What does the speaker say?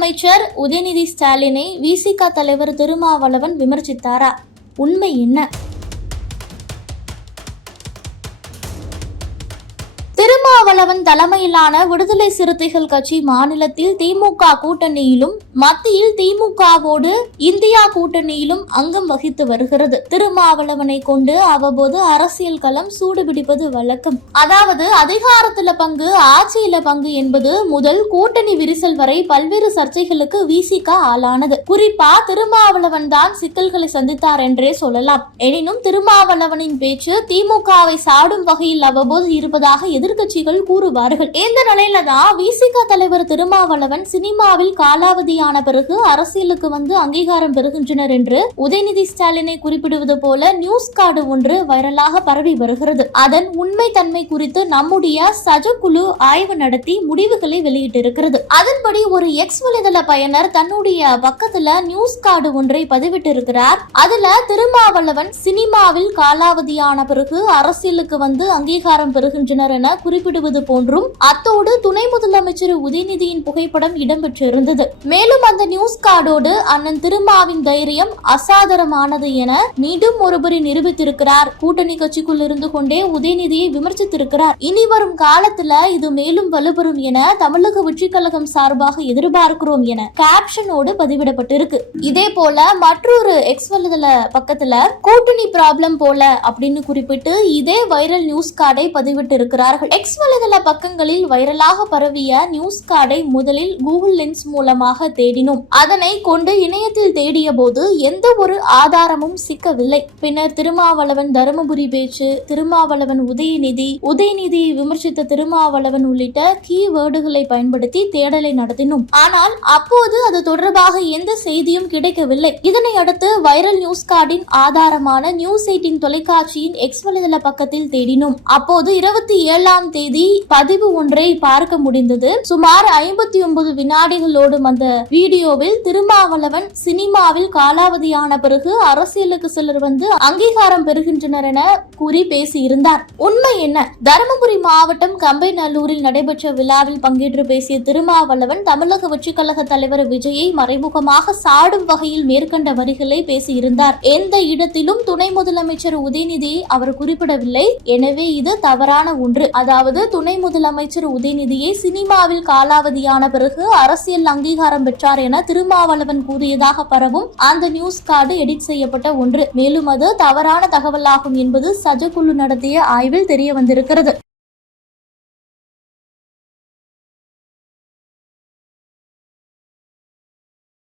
முதலமைச்சர் உதயநிதி ஸ்டாலினை விசிக தலைவர் திருமாவளவன் விமர்சித்தாரா? உண்மை என்ன? திருமாவளவன் தலைமையிலான விடுதலை சிறுத்தைகள் கட்சி மாநிலத்தில் திமுக கூட்டணியிலும் மத்தியில் திமுகவோடு இந்தியா கூட்டணியிலும் அங்கம் வகித்து வருகிறது. திருமாவளவனை கொண்டு அவ்வப்போது அரசியல் களம் சூடுபிடிப்பது வழக்கம். அதாவது அதிகாரத்துல பங்கு ஆட்சியில பங்கு என்பது முதல் கூட்டணி விரிசல் வரை பல்வேறு சர்ச்சைகளுக்கு வீசிக்க ஆளானது. குறிப்பா திருமாவளவன் தான் சிக்கல்களை சந்தித்தார் என்றே சொல்லலாம். எனினும் திருமாவளவனின் பேச்சு திமுகவை சாடும் வகையில் அவ்வப்போது இருப்பதாக எதிர்கட்சி எதிர்க்கட்சிகள் கூறுவார்கள். இந்த நிலையில தான் விசிக தலைவர் திருமாவளவன் சினிமாவில் காலாவதியான பிறகு அரசியலுக்கு வந்து அங்கீகாரம் பெறுகின்றனர் என்று உதயநிதி ஸ்டாலினை குறிப்பிடுவது போல நியூஸ் கார்டு ஒன்று வைரலாக பரவி வருகிறது. அதன் உண்மை தன்மை குறித்து நம்முடைய சஜ குழு ஆய்வு நடத்தி முடிவுகளை வெளியிட்டிருக்கிறது. அதன்படி ஒரு எக்ஸ் வலைதள பயனர் தன்னுடைய பக்கத்துல நியூஸ் கார்டு ஒன்றை பதிவிட்டிருக்கிறார். அதுல திருமாவளவன் சினிமாவில் காலாவதியான பிறகு அரசியலுக்கு வந்து அங்கீகாரம் பெறுகின்றனர் என குறிப்பிடுவது போன்றும் அத்தோடு துணை முதலமைச்சர் உதயநிதியின் புகைப்படம் இடம்பெற்றிருந்தது. மேலும் அந்த நியூஸ் கார்டோடு அண்ணன் திருமாவின் தைரியம் அசாதாரணமானது என மீண்டும் ஒருபரி நிரூபித்திருக்கிறார். கூட்டணி கட்சிக்குள் இருந்து கொண்டே உதயநிதியை விமர்சித்திருக்கிறார். இனி வரும் காலத்துல இது மேலும் வலுப்பெறும் என தமிழக வெற்றிக் கழகம் சார்பாக எதிர்பார்க்கிறோம் என கேப்ஷனோடு பதிவிடப்பட்டிருக்கு. இதே போல மற்றொரு எக்ஸ் வலைதள பக்கத்துல கூட்டணி ப்ராப்ளம் போல அப்படின்னு குறிப்பிட்டு இதே வைரல் நியூஸ் கார்டை பதிவிட்டு இருக்கிறார்கள் எக்ஸ் வலைதள பக்கங்களில் வைரலாக பரவிய நியூஸ் கார்டை முதலில் கூகுள் லென்ஸ் மூலமாக தேடினோம். அதனை கொண்டு இணையத்தில் தேடிய போது எந்த ஒரு ஆதாரமும் சிக்கவில்லை. பின்னர் திருமாவளவன் தருமபுரி பேச்சு திருமாவளவன் உதயநிதி உதயநிதியை விமர்சித்த திருமாவளவன் உள்ளிட்ட கீவேர்டுகளை பயன்படுத்தி தேடலை நடத்தினோம். ஆனால் அப்போது அது தொடர்பாக எந்த செய்தியும் கிடைக்கவில்லை. இதனை அடுத்து வைரல் நியூஸ் கார்டின் ஆதாரமான நியூஸ் எயிட்டின் தொலைக்காட்சியின் எக்ஸ் வலைதள பக்கத்தில் தேடினோம். அப்போது இருபத்தி ஏழாம் தேதி பதிவு ஒன்றை பார்க்க முடிந்தது. சுமார் ஐம்பத்தி ஒன்பது வினாடிகளோடும் அந்த வீடியோவில் திருமாவளவன் சினிமாவில் காலாவதியான பிறகு அரசியலுக்கு சிலர் வந்து அங்கீகாரம் பெறுகின்றனர் என கூறி பேசியிருந்தார். உண்மை என்ன? தருமபுரி மாவட்டம் கம்பைநல்லூரில் நடைபெற்ற விழாவில் பங்கேற்று பேசிய திருமாவளவன் தமிழக வெற்றிக் கழக தலைவர் விஜயை மறைமுகமாக சாடும் வகையில் மேற்கண்ட வரிகளை பேசியிருந்தார். எந்த இடத்திலும் துணை முதலமைச்சர் உதயநிதியை அவர் குறிப்பிடவில்லை. எனவே இது தவறான ஒன்று. அதாவது துணை முதலமைச்சர் உதயநிதியை சினிமாவில் காலாவதியான பிறகு அரசியல் அங்கீகாரம் பெற்றார் என திருமாவளவன் கூறியதாக பரவும் அந்த நியூஸ் கார்டு எடிட் செய்யப்பட்ட ஒன்று. மேலும் அது தவறான தகவலாகும் என்பது சஜகுழு நடத்திய ஆய்வில் தெரிய வந்திருக்கிறது